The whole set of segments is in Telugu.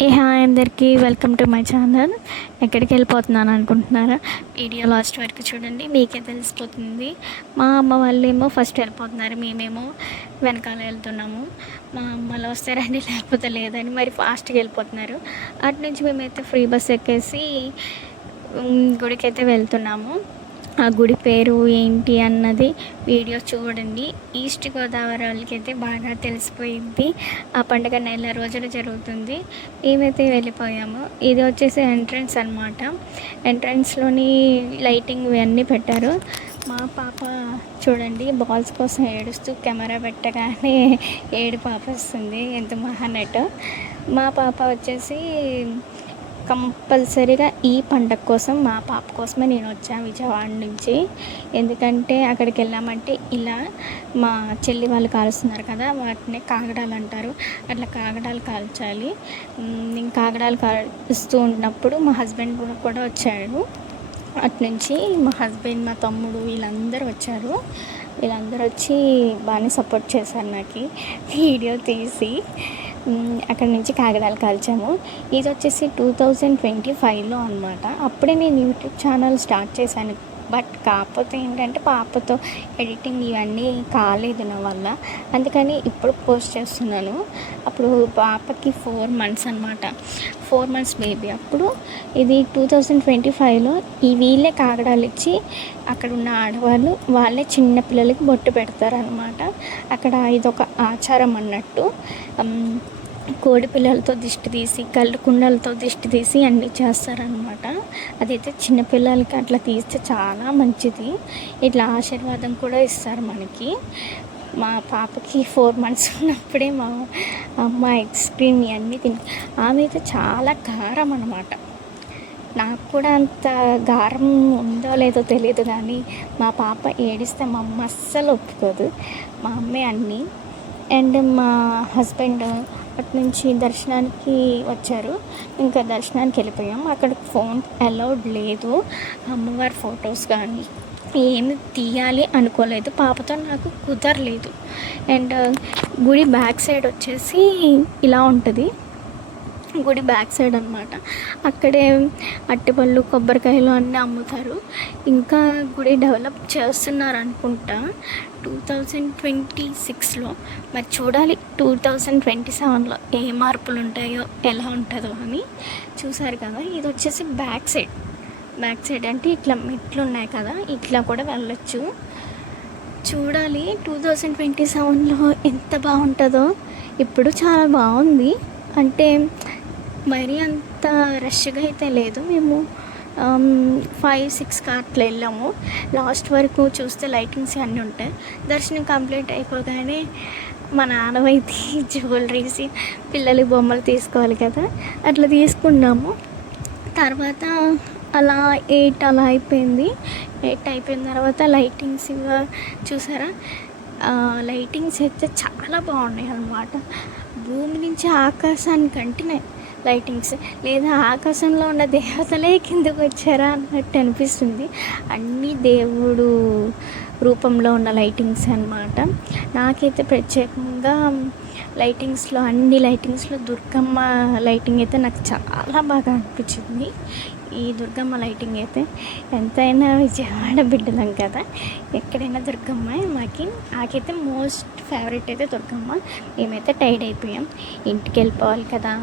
హాయ్ అందరికీ వెల్కమ్ టు మై ఛానల్. ఎక్కడికి వెళ్ళిపోతున్నాను అనుకుంటున్నారా? వీడియో లాస్ట్ వరకు చూడండి, మీకే తెలిసిపోతుంది. మా అమ్మ వాళ్ళేమో ఫస్ట్ వెళ్ళిపోతున్నారు, మేమేమో వెనకాల వెళ్తున్నాము. మా అమ్మలో వస్తే రండి, లేకపోతే లేదని మరి ఫాస్ట్గా వెళ్ళిపోతున్నారు. అటు నుంచి మేమైతే ఫ్రీ బస్ ఎక్కేసి గుడికి అయితే వెళ్తున్నాము. ఆ గుడి పేరు ఏంటి అన్నది వీడియో చూడండి. ఈస్ట్ గోదావరి వాళ్ళకైతే బాగా తెలిసిపోయింది. ఆ పండుగ నెల రోజులు జరుగుతుంది. మేమైతే వెళ్ళిపోయాము. ఇది వచ్చేసి ఎంట్రన్స్ అనమాట. ఎంట్రన్స్లోని లైటింగ్ ఇవన్నీ పెట్టారు. మా పాప చూడండి బాల్స్ కోసం ఏడుస్తూ కెమెరా పెట్టగానే పాప వస్తుంది. ఎంత మహానట్. మా పాప వచ్చేసి కంపల్సరీగా ఈ పండగ కోసం మా పాప కోసమే నేను వచ్చాను విజయవాడ నుంచి. ఎందుకంటే అక్కడికి వెళ్ళామంటే ఇలా మా చెల్లి వాళ్ళు కాలుస్తున్నారు కదా, వాటిని కాగడాలు అంటారు. అట్లా కాగడాలు కాల్చాలి. నేను కాగడాలు కాలుస్తూ ఉన్నప్పుడు మా హస్బెండ్ కూడా వచ్చాడు. అటు నుంచి మా హస్బెండ్, మా తమ్ముడు వీళ్ళందరూ వచ్చారు. వీళ్ళందరూ వచ్చి బాగానే సపోర్ట్ చేశారు నాకు వీడియో తీసి. అక్కడ నుంచి కాగడాలు కాల్చాము. ఇది వచ్చేసి 2025లో అనమాట. అప్పుడే నేను యూట్యూబ్ ఛానల్ స్టార్ట్ చేశాను. బట్ కాకపోతే ఏంటంటే పాపతో ఎడిటింగ్ ఇవన్నీ కాలేదు నా వల్ల, అందుకని ఇప్పుడు పోస్ట్ చేస్తున్నాను. అప్పుడు పాపకి 4 months అనమాట, 4 months బేబీ. అప్పుడు ఇది 2025లో వీళ్ళే కాగడాలు ఇచ్చి అక్కడ ఉన్న ఆడవాళ్ళు వాళ్ళే చిన్న పిల్లలకి బొట్టు పెడతారనమాట. అక్కడ ఇదొక ఆచారం అన్నట్టు. కోడి పిల్లలతో దిష్టి తీసి, కళ్ళు కుండలతో దిష్టి తీసి అన్నీ చేస్తారనమాట. అదైతే చిన్నపిల్లలకి అట్లా తీస్తే చాలా మంచిది. ఇట్లా ఆశీర్వాదం కూడా ఇస్తారు మనకి. మా పాపకి 4 months ఉన్నప్పుడే మా అమ్మ ఐస్ క్రీమ్ ఇవన్నీ ఆమె అయితే చాలా గారం అనమాట. నాకు కూడా అంత గారం ఉందో లేదో తెలియదు, కానీ మా పాప ఏడిస్తే మా అమ్మ అస్సలు ఒప్పుకోదు. మా అమ్మే అన్నీ. అండ్ మా హస్బెండ్ అటు నుంచి దర్శనానికి వచ్చారు. ఇంకా దర్శనానికి వెళ్ళిపోయాం. అక్కడ ఫోన్ అలౌడ్ లేదు. అమ్మవారి ఫొటోస్ కానీ ఏమి తీయాలి అనుకోలేదు, పాపతో నాకు కుదరలేదు. అండ్ గుడి బ్యాక్ సైడ్ వచ్చేసి ఇలా ఉంటుంది. గుడి బ్యాక్ సైడ్ అనమాట. అక్కడే అరటిపళ్ళు, కొబ్బరికాయలు అన్నీ అమ్ముతారు. ఇంకా గుడి డెవలప్ చేస్తున్నారు అనుకుంటా 2026లో. మరి చూడాలి 2027లో ఏ మార్పులు ఉంటాయో, ఎలా ఉంటుందో అని. చూసారు కదా, ఇది వచ్చేసి బ్యాక్ సైడ్. బ్యాక్ సైడ్ అంటే ఇట్లా మెట్లు ఉన్నాయి కదా, ఇట్లా కూడా వెళ్ళొచ్చు. చూడాలి 2027లో ఎంత బాగుంటుందో. ఇప్పుడు చాలా బాగుంది, అంటే మరీ అంత రష్గా అయితే లేదు. మేము 5-6 అట్లా వెళ్ళాము. లాస్ట్ వరకు చూస్తే లైటింగ్స్ అన్నీ ఉంటాయి. దర్శనం కంప్లీట్ అయిపోగానే మా నాన్నవైతే జ్యువెలరీస్, పిల్లలకి బొమ్మలు తీసుకోవాలి కదా, అట్లా తీసుకున్నాము. తర్వాత అలా 8 అలా అయిపోయింది. 8 అయిపోయిన తర్వాత లైటింగ్స్ చూసారా, లైటింగ్స్ అయితే చాలా బాగున్నాయి అన్నమాట. భూమి నుంచి ఆకాశానికి అంటినాయి లైటింగ్స్, లేదా ఆకాశంలో ఉన్న దేవతలే కిందకు వచ్చారా అన్నట్టు అనిపిస్తుంది. అన్నీ దేవుడు రూపంలో ఉన్న లైటింగ్స్ అన్నమాట. నాకైతే ప్రత్యేకంగా లైటింగ్స్లో, అన్ని లైటింగ్స్లో దుర్గమ్మ లైటింగ్ అయితే నాకు చాలా బాగా అనిపించింది. ఈ దుర్గమ్మ లైటింగ్ అయితే, ఎంతైనా విజయవాడ బిడ్డలం కదా, ఎక్కడైనా దుర్గమ్మ నాకైతే మోస్ట్ ఫేవరెట్ అయితే దుర్గమ్మ. మేమైతే టైర్డ్ అయిపోయాం, ఇంటికి వెళ్ళిపోవాలి కదా.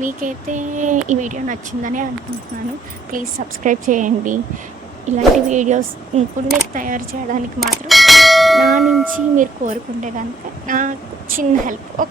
మీకైతే ఈ వీడియో నచ్చిందని అనుకుంటున్నాను. ప్లీజ్ సబ్స్క్రైబ్ చేయండి. ఇలాంటి వీడియోస్ ఇంకొన్ని తయారు చేయడానికి మాత్రం నా నుంచి మీరు కోరుకుంటే కనుక నాకు చిన్న హెల్ప్, ఒక